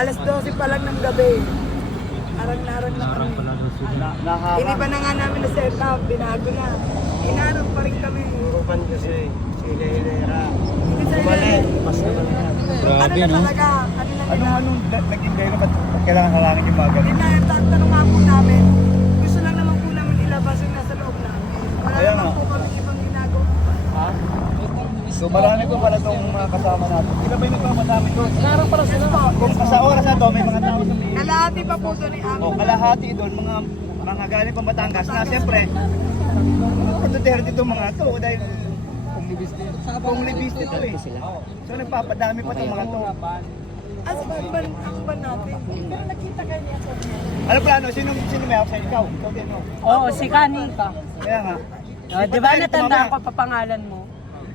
Alas 12 pa lang ng gabi. Arang-narang na kami. Iniba na nga namin na set up, binago na. Inarap pa rin kami. Urupan kasi, hila-hilera. Hindi sa Bumalik, mas naman yan. Ano na talaga? Anong naging dahilan ba't kailangan halangin yung mga ganun? Tanong nga po namin, gusto lang naman po namin ilabas yung nasa loob namin. Wala Kaya naman nga. po kami ibang ginagawa. Ha? So marami ko pala itong mga kasama natin. Sila ba yung nagpapa namin doon? Narang para sila. Kung sa oras na ito, may mga tao sa may... Kalahati pa po doon ni Ami. O, kalahati doon, mga galing pang Batangas na siyempre, Duterte itong mga to dahil kung libiste ito eh. So nagpapadami pa itong mga to. Asa ba ang ban natin? Pero nakita kayo niya sa Ano plano? Sino may ako sa ikaw? Ikaw din, no? Oo, si Kanika. Kaya nga. Di ba natandaan ko pa pangalan mo?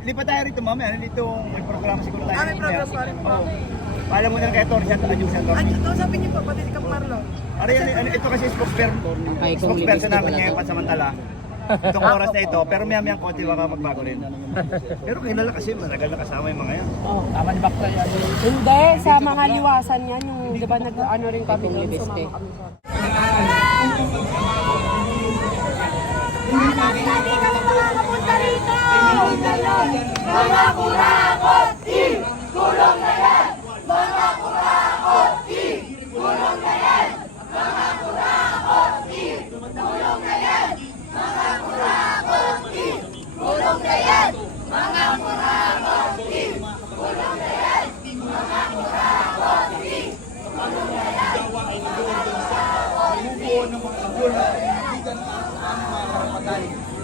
Lipat tayo rito mamaya. Dito may programa siguro tayo. May programa pa rin po. Oo. Paalam mo na kay Tony Santo Adjusan. Sabi niyo po, pati si Kap Marlo. Ito kasi spokesperson namin ngayon pansamantala. Itong oras na ito, pero maya-maya konti baka magbago rin. Pero kilala kasi matagal na kasama yung mga yan. Oo, tama ni Bakla yan. Hindi, sa mga liwasan yan, yung di ba nag-ano rin kami doon, sumama kami sa... Lagi kami makakapunta rito! Mga kurakot, kulong na yan! Mga kurakot, kulong na yan! Mga kurakot, kulong na yan! Mga kurakot, kulong na yan! Mga kurakot, kulong na yan! Mga kurakot, kulong na yan!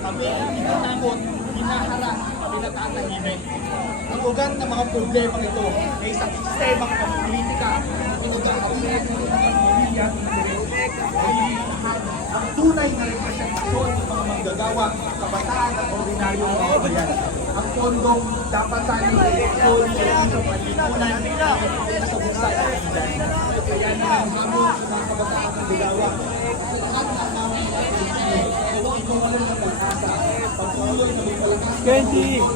Kami hinatakot, hinaharang, kami natatahimik. Ang ugat ng mga problema ito ay isang sistema ng politika na pinag-aapihan ng mga pamilya ang tunay na representasyon ng mga manggagawa, kabataan at ordinaryong kababayan. Ang pondong dapat sana representasyon ng palipunan sa buksay at ilan. Kaya na ang hamon sa mga kabataan at manggagawa. Lahat ng namin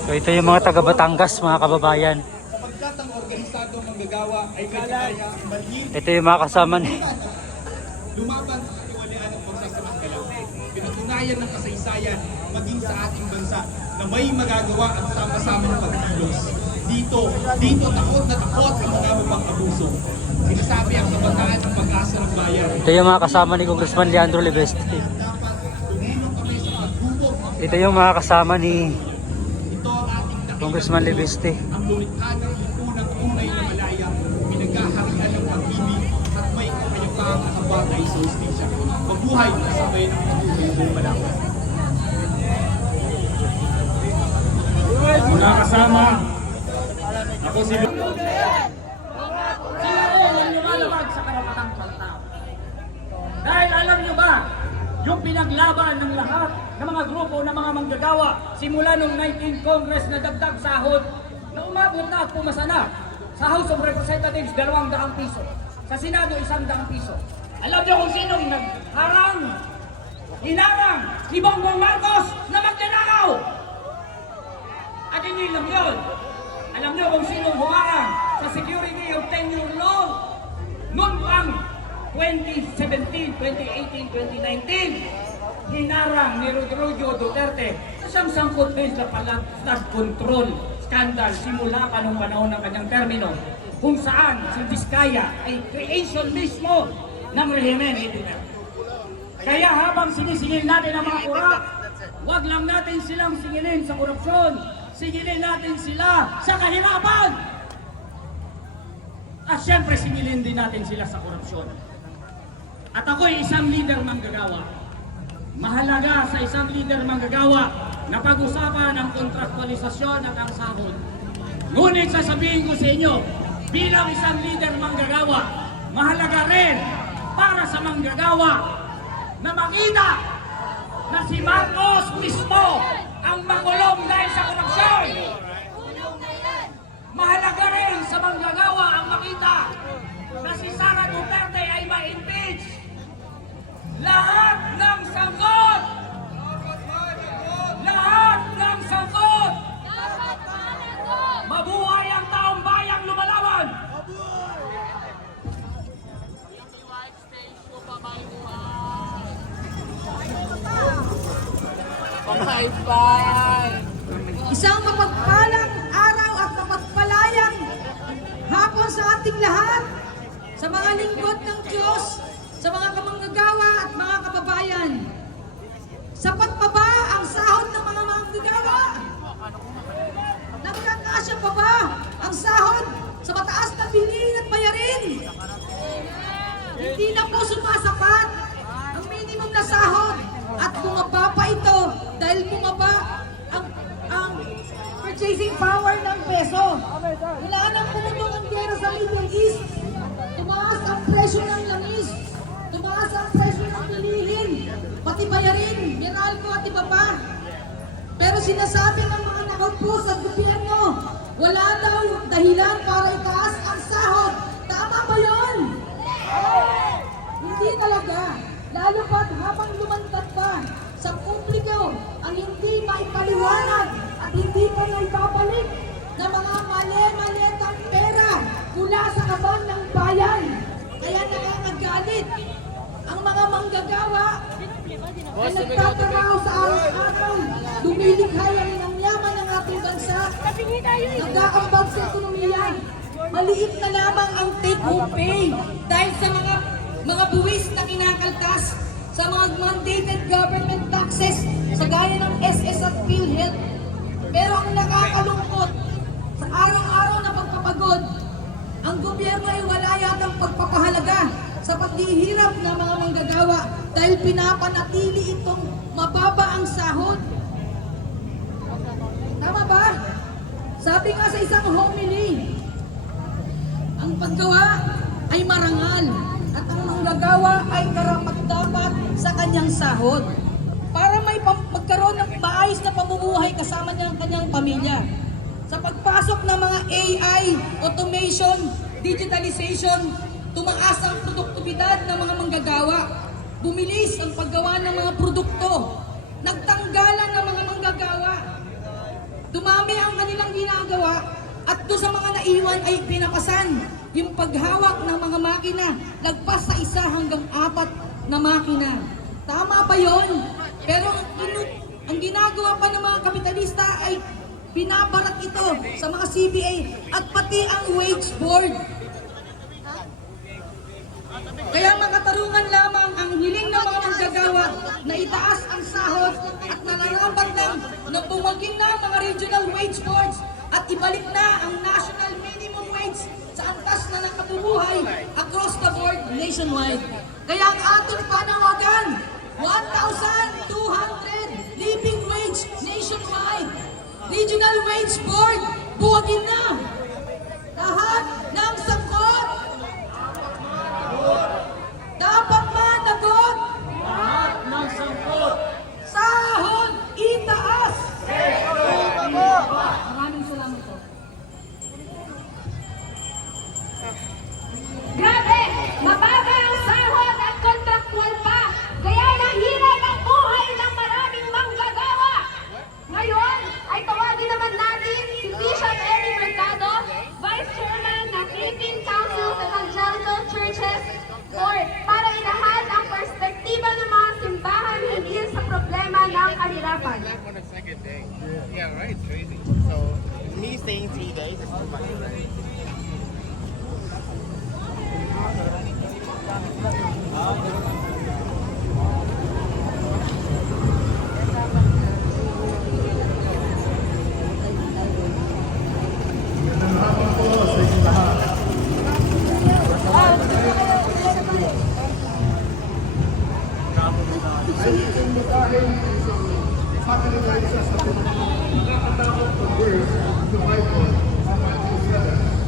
So ito yung mga taga Batangas, mga kababayan. sapagkat ang organisado manggagawa ay kanya-kanya maliit Ito yung mga kasama ni lumaban sa katiwalian ng pagsasamantala. Pinatunayan ng kasaysayan maging sa ating bansa na may magagawa at sama-sama ng pagkilos. Dito takot na takot ang mga mapang-abuso. Sinasabi ang kabataan ng pag-asa ng bayan. Ito yung mga kasama ni Congressman Leandro Libeste. Dapat tumulong kami sa paghubog ng Ito yung mga kasama ni ito ang ating nakita. Congressman Libeste. Ang lumikha ng lipunang tunay na malaya, pinaghaharian ng pag-ibig at may kapayapang nakabatay sa hustisya. Mabuhay na sabay ng patuloy ng malawak. Mga kasama, ako si lumalabag sa karapatang pagtao. Dahil alam nyo ba, yung pinaglaban ng lahat ng mga grupo ng mga manggagawa simula nung 19 Congress na dagdag sahod na umabot na at pumasa na sa House of Representatives 200 piso, sa Senado 100 piso. Alam nyo kung sinong nagharang, hinarang si Bongbong Marcos na magnanakaw? At hindi lang yun. Alam nyo kung sinong humarang sa security of tenure law noon pang 2017, 2018, 2019, hinarang ni Rodrigo Duterte na siyang sangkot din sa flood control scandal simula pa nung panahon ng kanyang termino, kung saan si Vizcaya ay creation mismo ng rehimen ni Duterte. Kaya habang sinisingil natin ang mga kurap, wag lang natin silang singilin sa korupsyon, singilin natin sila sa kahirapan. At syempre singilin din natin sila sa korupsyon. At ako'y isang leader manggagawa. Mahalaga sa isang leader manggagawa na pag-usapan ang kontraktualisasyon at ang sahod. Ngunit sasabihin ko sa inyo, bilang isang leader manggagawa, mahalaga rin para sa manggagawa na makita na si Marcos mismo ang makulong dahil sa korupsyon. Mahalaga rin sa manggagawa ang makita na si Sara Duterte ay ma-impeach. Lahat ng sangkot! Lahat ng sangkot! Mabuhay ang taong bayang lumalaban! Isang mapagpalang araw at mapagpalayang hapon sa ating lahat, sa mga lingkod ng Diyos, sa mga kamanggagawa at mga kababayan. Sapat pa ba ang sahod ng mga manggagawa? Nagkakasya pa ba ang sahod sa mataas na bilihin at bayarin? Hindi na po sumasapat ang minimum na sahod at bumaba pa ito dahil bumaba ang purchasing power ng peso. Wala nang pumutong ang gera sa Middle East. Tumaas ang presyo ng langis. Tumaas ang presyo ng bilihin. Pati bayarin, Meralco at iba pa. Pero sinasabi ng mga nakaupo sa gobyerno, wala daw dahilan para itaas ang sahod. Tama ba yun? Hindi talaga. Lalo pat habang lumantad pa sa publiko ang hindi maipaliwanag at hindi pa naipapalik na mga mali-malitang pera mula sa kaban ng bayan. Kaya nakakagalit ang mga manggagawa na nagtatrabaho sa araw-araw, lumilikhayan ng yaman ng ating bansa, nag-aambag sa ekonomiya. Maliit na lamang ang take-home pay dahil sa mga buwis na kinakaltas sa mga mandated government taxes sa gaya ng SS at PhilHealth. Pero ang nakakalungkot, sa araw-araw na pagpapagod, ang gobyerno ay wala yatang pagpapahalaga sa paghihirap ng mga manggagawa dahil pinapanatili itong mababa ang sahod. Tama ba? Sabi nga sa isang homily, ang paggawa ay marangal at ang manggagawa ay karapat-dapat sa kanyang sahod para may magkaroon ng maayos na pamumuhay kasama niya ang kanyang pamilya. Sa pagpasok ng mga AI, automation, digitalization, tumaas ang produktibidad ng mga manggagawa. Bumilis ang paggawa ng mga produkto. Nagtanggalan ng mga manggagawa. Dumami ang kanilang ginagawa at doon sa mga naiwan ay pinapasan yung paghawak ng mga makina. Lagpas sa 1 hanggang 4 na makina. Tama ba yun? Pero ang ginagawa pa ng mga kapitalista ay pinabarat ito sa mga CBA at pati ang wage board. Kaya makatarungan lamang ang hiling ng mga manggagawa na itaas ang sahod at nangangabat lang na bumagin na ang mga regional wage boards at ibalik na ang national minimum wage sa antas na nakabubuhay across the board nationwide. Kaya ang ating panawagan, 1,200 living wage nationwide. Regional wage board, buwagin na. Lahat ng sangkot dapat managot. Lahat ng sangkot. Sahod itaas. Maraming salamat po. Grabe! Mabagal ang sahod at kontraktual pa. Kaya nahirap ang buhay ng maraming manggagawa. Ngayon ay tawagin naman natin si Bishop Eddie Mercado, Vice Chairman ng Philippine Council of Evangelical Churches Board, para ilahad ang perspektiba ng mga simbahan hinggil sa problema ng kahirapan. On the second day. Yeah, right. It's crazy. So me staying 3 days is too much, right? Nakakatakot ng verse, the Bible, sa Matthew 7.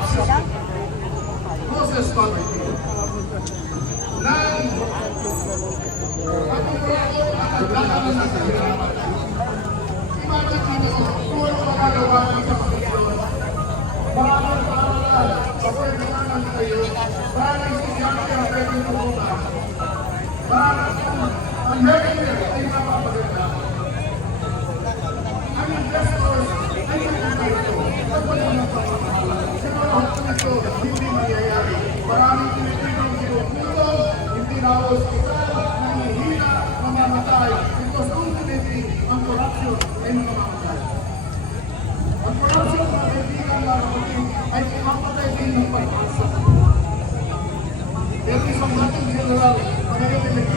corruption causes poverty. Nang pagkukulong at nagkakaroon ng kahirapan. Imagine dito, kung ano magagawa ng sa Panginoon, maraming paaralan sa pwede nga ng tayo, maraming estudyante ang pwede pumunta, maraming ang healthcare ay napapaganda. Ang investors ay nagkakaroon at wala ng pangalaman. Siguro ito hindi mangyayari. Maraming Pilipinong sinutulong, hindi raos isa, nangihina, mamamatay. Because ultimately, ang corruption ay mamamatay. Ang corruption na kaibigan mga kapatid ay pumapatay din ng pag-asa. Pero isang dating general, Panginoon